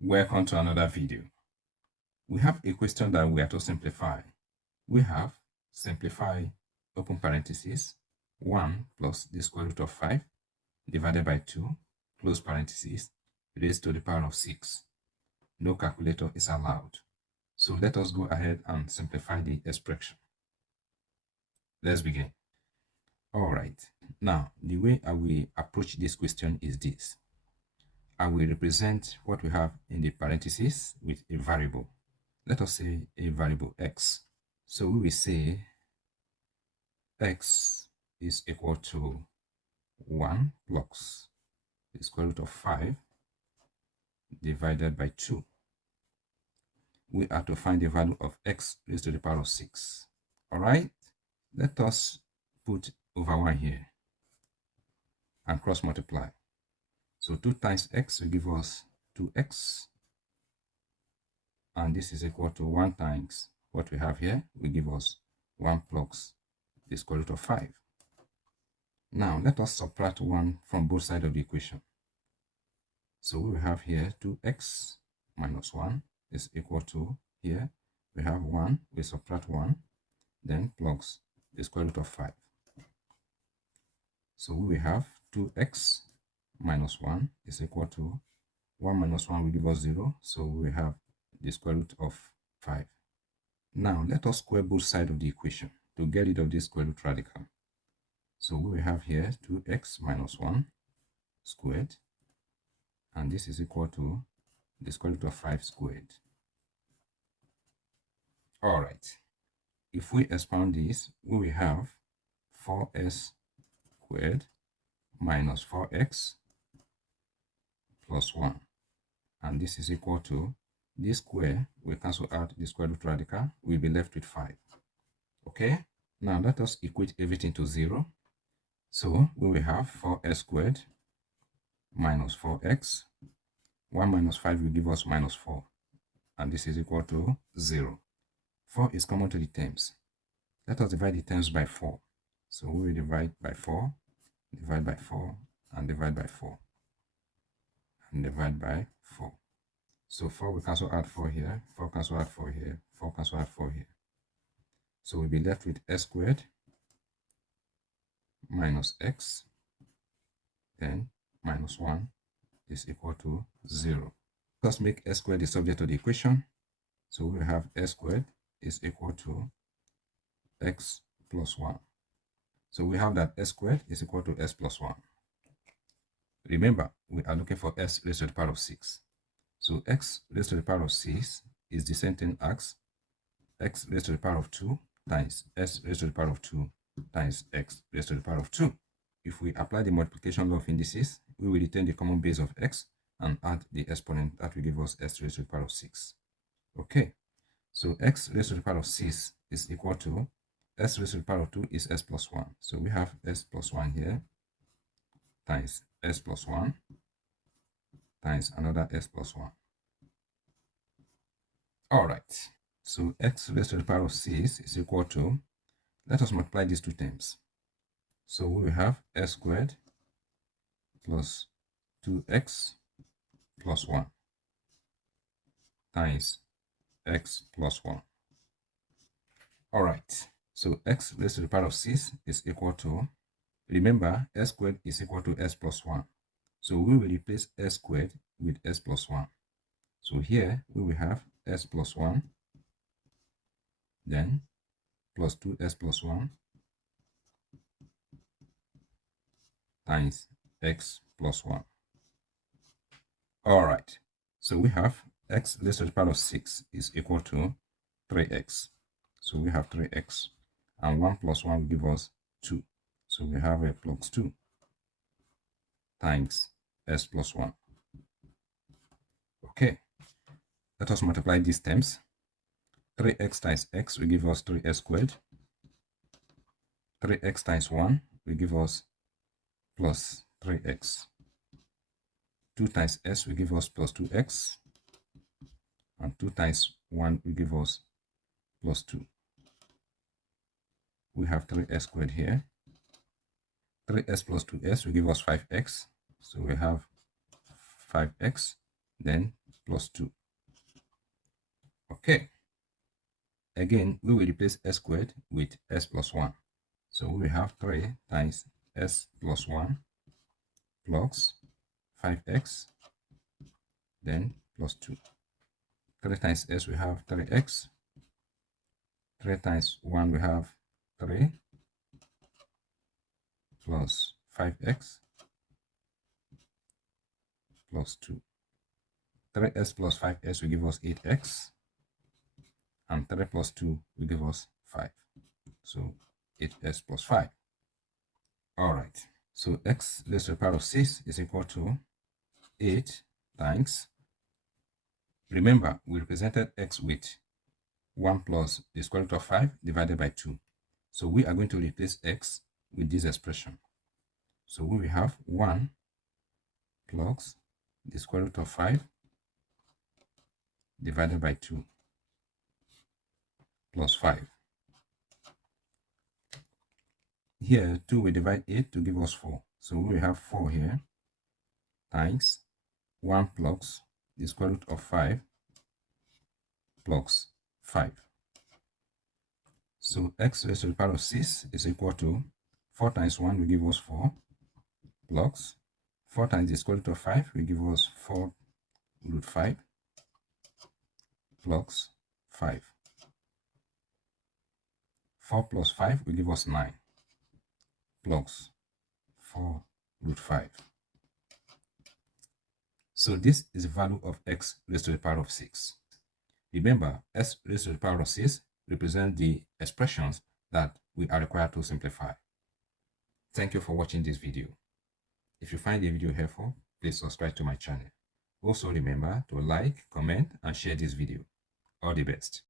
Welcome to another video. We have a question that we are to simplify. We have simplify open parenthesis 1 plus the square root of 5 divided by 2 close parenthesis raised to the power of 6. No calculator is allowed. So let us go ahead and simplify the expression. Let's begin. All right. Now, the way I will approach this question is this. I will represent what we have in the parentheses with a variable. Let us say a variable x. So we will say x is equal to 1 plus the square root of 5 divided by 2. We are to find the value of x raised to the power of 6. All right? Let us put over 1 here and cross multiply. So 2 times x will give us 2x. And this is equal to 1 times what we have here will give us 1 plus the square root of 5. Now let us subtract 1 from both sides of the equation. So we have here 2x minus 1 is equal to, here we have 1, we subtract 1, then plus the square root of 5. So we will have 2x minus 1 is equal to 1 minus 1 will give us 0. So we have the square root of 5. Now let us square both sides of the equation to get rid of this square root radical. So we will have here 2x minus 1 squared, and this is equal to the square root of 5 squared. All right. If we expand this, we will have 4s squared minus 4x plus 1. And this is equal to, this square will cancel out the square root radical. We'll be left with 5. Okay? Now let us equate everything to 0. So we will have 4s squared minus 4x. 1 minus 5 will give us minus 4. And this is equal to 0. 4 is common to the terms. Let us divide the terms by 4. So we will divide by 4, divide by 4, and divide by 4. And divide by 4. So 4 will cancel out 4 here, 4 cancel out 4 here, 4 cancel out 4 here. So we'll be left with s squared minus x, then minus 1 is equal to 0. Let's make s squared the subject of the equation. So we have s squared is equal to x plus 1. So we have that s squared is equal to s plus 1. Remember, we are looking for s raised to the power of 6. So x raised to the power of 6 is the same thing as x raised to the power of 2 times s raised to the power of 2 times x raised to the power of 2. If we apply the multiplication law of indices, we will retain the common base of x and add the exponent that will give us s raised to the power of 6. Okay, so x raised to the power of 6 is equal to s raised to the power of 2 is s plus 1. So we have s plus 1 here times s plus 1 times another s plus 1. All right. So x raised to the power of 6 is equal to, let us multiply these two terms. So we will have s squared plus 2x plus 1 times x plus 1. All right. So x raised to the power of 6 is equal to, remember, s squared is equal to s plus 1. So we will replace s squared with s plus 1. So here we will have s plus 1, then plus 2s plus 1 times x plus 1. All right. So we have x raised to the power of 6 is equal to 3x. So we have 3x. And 1 plus 1 will give us 2. So we have a plus 2 times s plus 1. Okay. Let us multiply these terms. 3x times x will give us 3s squared. 3x times 1 will give us plus 3x. 2 times s will give us plus 2x. And 2 times 1 will give us plus 2. We have 3s squared here. 3s plus 2s will give us 5x. So we have 5x, then plus 2. Okay. Again, we will replace s squared with s plus 1. So we will have 3 times s plus 1 plus 5x, then plus 2. 3 times s, we have 3x. 3 times 1, we have 3 plus 5x plus 2. 3s plus 5s will give us 8x, and 3 plus 2 will give us 5. So 8s plus 5. All right. So x raised to the power of 6 is equal to 8 times. Remember, we represented x with 1 plus the square root of 5 divided by 2. So we are going to replace x with this expression. So we will have 1 plus the square root of 5 divided by 2 plus 5. Here, 2 will divide 8 to give us 4. So we will have 4 here times 1 plus the square root of 5 plus 5. So x raised to the power of 6 is equal to 4 times 1 will give us 4 plus 4 times the square root of 5 will give us 4 root 5 plus 5. 4 plus 5 will give us 9 plus 4 root 5. So this is the value of x raised to the power of 6. Remember, s raised to the power of 6 represent the expressions that we are required to simplify. Thank you for watching this video. If you find the video helpful, please subscribe to my channel. Also remember to like, comment, and share this video. All the best.